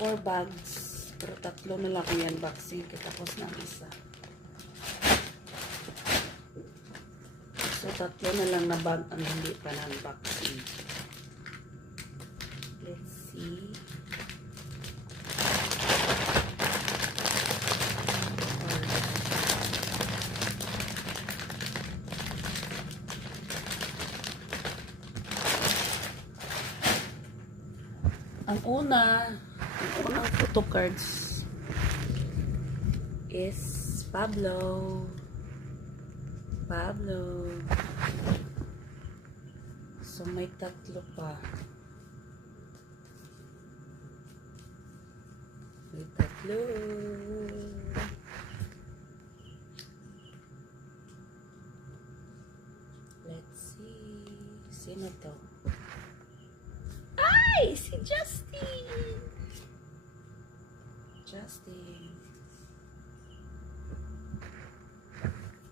4 bags. Pero 3 na lang kung unboxing. Tapos na ang isa. So, 3 na lang na bag ang hindi pa na unboxing. Let's see. Ang unang photo cards is Pablo. So, may 3 pa. May 3. Let's see. Sino to? Ay! Si Justin!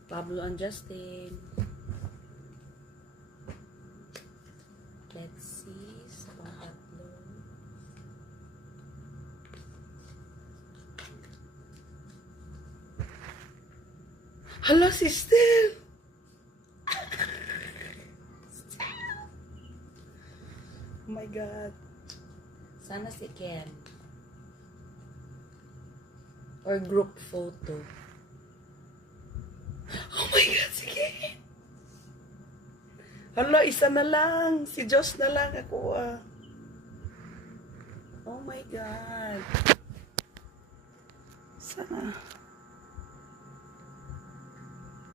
Pablo and Justin. Let's see. Sa pangatlo. Hala, sister! Oh my God. Sana si Ken. Or group photo. Oh my God, si Ken. Hala, isa na lang. Si Josh na lang ako ah. Oh my God. Sana.